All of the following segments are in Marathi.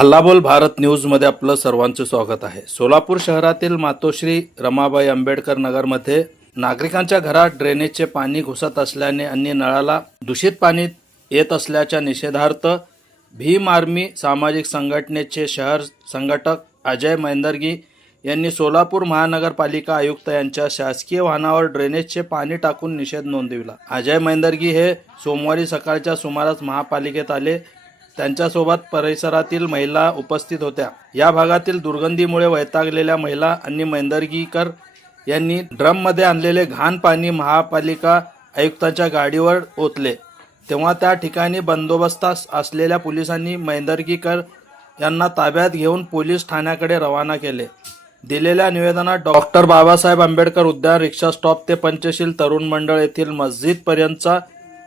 हल्लाबोल भारत न्यूजमध्ये आपलं सर्वांचं स्वागत आहे। सोलापूर शहरातील मातोश्री रमाबाई आंबेडकर नगरमध्ये नागरिकांच्या घरात ड्रेनेजचे पाणी घुसत असल्याने आणि नळाला दूषित पाणी येत असल्याच्या निषेधार्थ भीम आर्मी सामाजिक संघटनेचे शहर संघटक अजय मैंदर्गी यांनी सोलापूर महानगरपालिका आयुक्त यांच्या शासकीय वाहनावर ड्रेनेजचे पाणी टाकून निषेध नोंदविला। अजय मैंदर्गी हे सोमवारी सकाळच्या सुमारास महापालिकेत आले। त्यांच्यासोबत परिसरातील महिला उपस्थित होत्या। या भागातील दुर्गंधीमुळे वैतागलेल्या महिला आणि मैंदर्गीकर यांनी ड्रममध्ये आणलेले घाण पाणी महापालिका आयुक्तांच्या गाडीवर ओतले, तेव्हा त्या ठिकाणी बंदोबस्तात असलेल्या पोलिसांनी मैंदर्गीकर यांना ताब्यात घेऊन पोलीस ठाण्याकडे रवाना केले। दिलेल्या निवेदनात डॉक्टर बाबासाहेब आंबेडकर उद्यान, रिक्षा स्टॉप ते पंचशील तरुण मंडळ येथील मस्जिद पर्यंतचा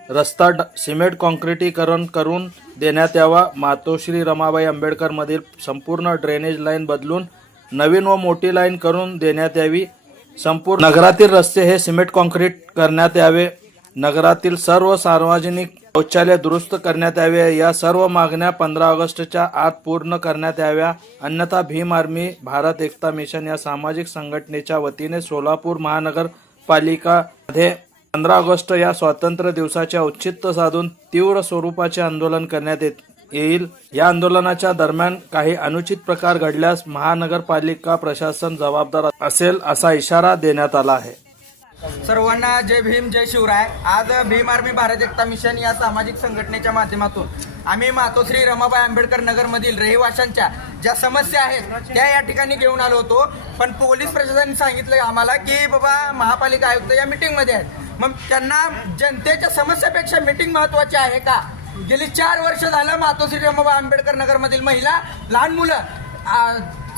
रस्ता सिमेंट काँक्रिटीकरण करून देण्यात यावा, मातोश्री रमाबाई आंबेडकर मधील संपूर्ण ड्रेनेज लाईन बदलून नवीन व मोठी लाईन करून देण्यात यावी, संपूर्ण नगरातील रस्ते हे सिमेंट काँक्रीट करण्यात यावे, नगरातील सर्व सार्वजनिक शौचालय दुरुस्त करण्यात यावे, या सर्व मागण्या 15 ऑगस्टच्या आत पूर्ण करण्यात याव्या, अन्यथा भीम आर्मी भारत एकता मिशन या सामाजिक संघटनेच्या वतीने सोलापूर महानगरपालिकामध्ये 15 ऑगस्ट या स्वातंत्र्य दिवसाचे औचित्य साधून तीव्र स्वरूपाचे आंदोलन करण्यात येईल। या आंदोलनाच्या दरम्यान काही अनुचित प्रकार घडल्यास महानगरपालिका प्रशासन जबाबदार असेल असा इशारा देण्यात आला आहे। सर्वांना जय भीम जय शिवराय। आज भीम आर्मी भारत एकता मिशन या सामाजिक संघटनेच्या माध्यमातून आम्ही मातोश्री रमाबाई आंबेडकर नगरमधील रहिवाशांच्या ज्या समस्या आहेत त्या या ठिकाणी घेऊन आलो होतो, पण पोलीस प्रशासनाने सांगितलं आम्हाला की बाबा महापालिका आयुक्त या मीटिंगमध्ये आहेत। मग त्यांना जनतेच्या समस्यापेक्षा मीटिंग महत्वाची आहे का? गेली 4 वर्ष झालं मातोश्री रमाबाई आंबेडकर नगरमधील महिला, लहान मुलं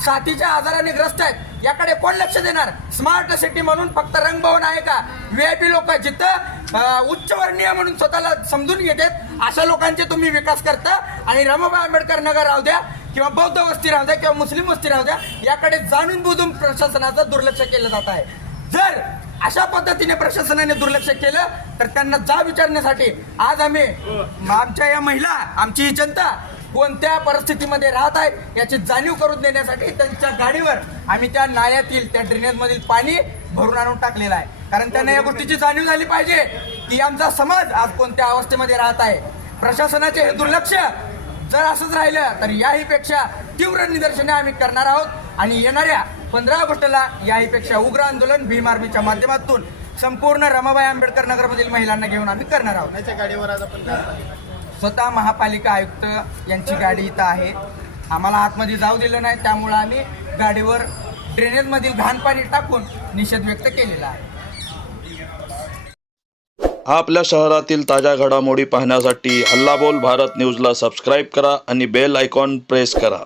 साथीच्या आजाराने ग्रस्त आहेत, याकडे कोण लक्ष देणार? स्मार्ट सिटी म्हणून फक्त रंगभवन आहे का? VIP लोक जिथं उच्चवर्णीय म्हणून स्वतःला समजून घेतात अशा लोकांचे तुम्ही विकास करता आणि रमाबाई आंबेडकर नगर राहू द्या किंवा बौद्ध वस्ती राहू द्या किंवा मुस्लिम वस्ती राहू द्या, याकडे जाणून बुजून प्रशासनाचं दुर्लक्ष केलं जात आहे। जर अशा पद्धतीने प्रशासनाने दुर्लक्ष केलं तर त्यांना जा विचारण्यासाठी आज आम्ही आमच्या या महिला, आमची जनता कोणत्या परिस्थितीमध्ये राहत आहे याची जाणीव करून देण्यासाठी त्यांच्या गाडीवर आम्ही त्या नाल्यातील त्या ड्रेनेजमधील पाणी भरून आणून टाकलेलं आहे। कारण त्यांना या गोष्टीची जाणीव झाली पाहिजे की आमचा समाज आज कोणत्या अवस्थेमध्ये राहत आहे। प्रशासनाचे हे दुर्लक्ष जर असंच राहिलं तर याहीपेक्षा तीव्र निदर्शने आम्ही करणार आहोत आणि येणाऱ्या 15 ऑगस्टला याहीपेक्षा उग्र आंदोलन भीम आर्मीच्या माध्यमातून संपूर्ण रमाबाई आंबेडकर नगरमधील महिलांना घेऊन आम्ही करणार आहोत। त्याच्या गाडीवर आज आपण स्वतः महापालिका आयुक्त यांची गाडी इथं आहे, आम्हाला आतमध्ये जाऊ दिलं नाही, त्यामुळे आम्ही गाडीवर ड्रेनेजमधील घाण पाणी टाकून निषेध व्यक्त केलेला आहे। आपल्या शहरातील ताज्या घडामोडी पाहण्यासाठी हल्लाबोल भारत न्यूजला सबस्क्राईब करा आणि बेल आयकॉन प्रेस करा।